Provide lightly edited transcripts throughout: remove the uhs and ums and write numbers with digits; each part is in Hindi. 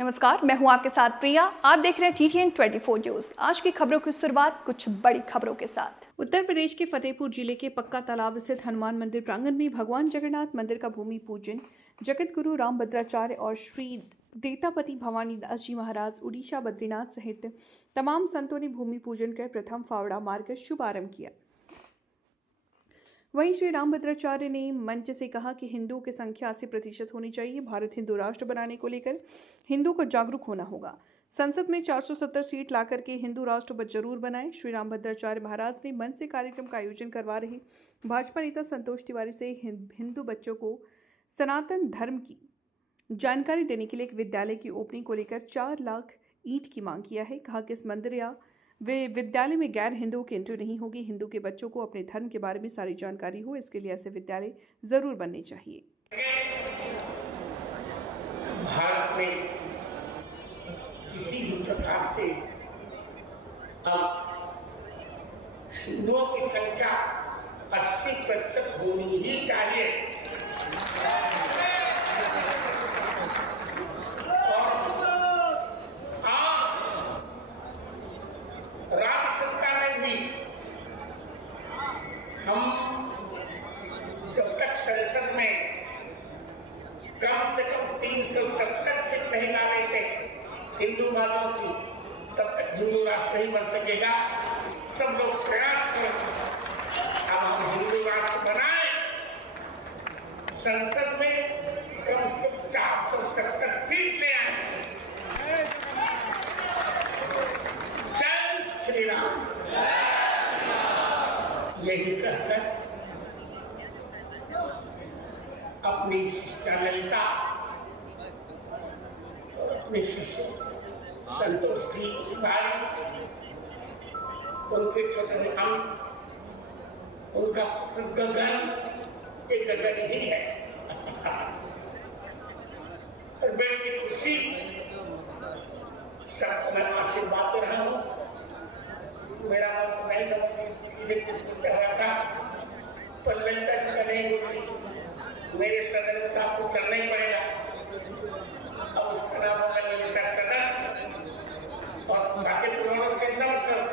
नमस्कार, मैं हूं आपके साथ प्रिया। आप देख रहे हैं TTN 24 न्यूज। आज की खबरों की शुरुआत कुछ बड़ी खबरों के साथ। उत्तर प्रदेश के फतेहपुर जिले के पक्का तालाब स्थित हनुमान मंदिर प्रांगण में भगवान जगन्नाथ मंदिर का भूमि पूजन जगत गुरु रामभद्राचार्य और श्री देवतापति भवानी दास जी महाराज उड़ीसा बद्रीनाथ सहित तमाम संतों ने भूमि पूजन कर प्रथम फावड़ा मार्ग का शुभारंभ किया। वहीं श्री रामभद्राचार्य ने मंच से कहा कि हिंदुओं की संख्या 80% होनी चाहिए। भारत हिंदू राष्ट्र बनाने को लेकर हिंदू को जागरूक होना होगा। संसद में 470 सीट लाकर के हिंदू राष्ट्र पर जरूर बनाएं। श्री रामभद्राचार्य महाराज ने मंच से कार्यक्रम का आयोजन करवा रहे भाजपा नेता संतोष तिवारी से हिंदू बच्चों को सनातन धर्म की जानकारी देने के लिए एक विद्यालय की ओपनिंग को लेकर 4 लाख ईंट की मांग किया है। कहा कि इस मंदिर या वे विद्यालय में गैर हिंदुओं की एंट्री नहीं होगी। हिंदू के बच्चों को अपने धर्म के बारे में सारी जानकारी हो, इसके लिए ऐसे विद्यालय जरूर बनने चाहिए। भारत में किसी भी प्रकार से अब हिंदुओं की संख्या 80% होनी ही चाहिए। हम जब तक संसद में कम से कम 370 सीट नहीं ला लेते हिंदू वालों की, तब तक हिंदू राष्ट्र नहीं बन सकेगा। सब लोग प्रयास करें, अब हम हिंदू राष्ट्र बनाए। संसद में कम से कम 470 सीट ले आए। जय श्री राम। यही कहकर अपनी शिष्या ललिता और अपने शिष्य संतोष जी तिवारी, उनके छोटे अंक, उनका गगन एक गगन ही है और बेटी खुशी सबको मैं आशीर्वाद दे रहा हूँ। मेरा मन तो नहीं था, सीधे चित्र रहा था, पर ललिता जी का नहीं बोलती, मेरे सदन में तो आपको चलना ही पड़ेगा। अब उसका नाम होगा ललिता सदन। और बाकी पुराणों चिंता मत करो,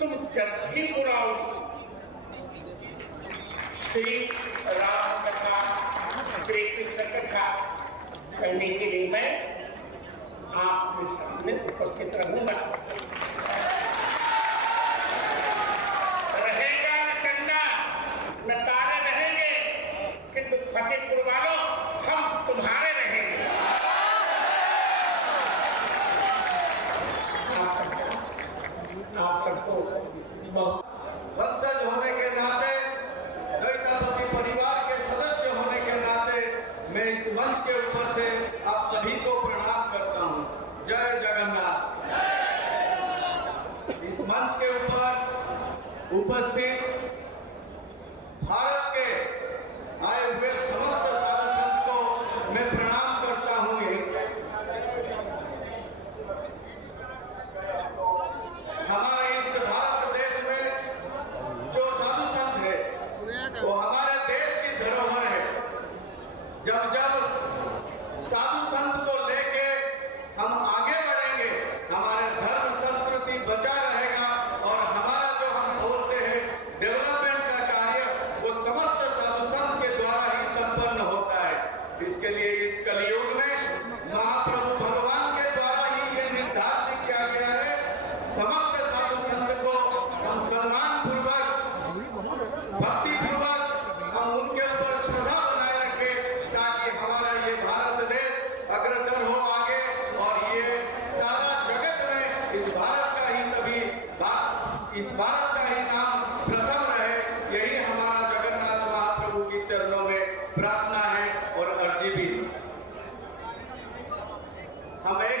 तुम जब भी बुलाओगी श्री राम कथा, श्री कृष्ण कथा कहने के लिए मैं आपके सामने उपस्थित रहूंगा। फतेहपुर वालों, हम तुम्हारे रहेंगे। आप सबको वंशज होने के नाते, दैतापति परिवार के सदस्य होने के नाते मैं इस मंच के ऊपर से आप सभी को प्रणाम करता हूं। जय जगन्नाथ। इस मंच के ऊपर उपस्थित भारत के आए हुए समस्त साधु संत को मैं प्रणाम करता हूं। यही से हमारे इस भारत देश में जो साधु संत है वो हमारे देश की धरोहर है। जब जब साधु संत को लेके हम आगे बढ़ेंगे, हमारे धर्म संस्कृति बचा रहेगा और हमारा जो हम बोलते हैं डेवलपमेंट का कार्य वो समस्त साधु संत के द्वारा ही संपन्न होता है। इसके लिए इस कलयुग में महाप्रभु भगवान के द्वारा ही ये निर्धारित किया गया है, समस्त साधु संत को हम सम्मान पूर्वक, भक्ति पूर्वक हम उनके ऊपर श्रद्धा बनाए रखें, ताकि हमारा ये भारत देश अग्रसर हो आगे और ये सारा जगत में इस भारत का ही इस भारत का ही नाम प्रथम रहे। यही हमारा जगन्नाथ महाप्रभु की चरणों में प्रार्थना है और अर्जी भी। हम एक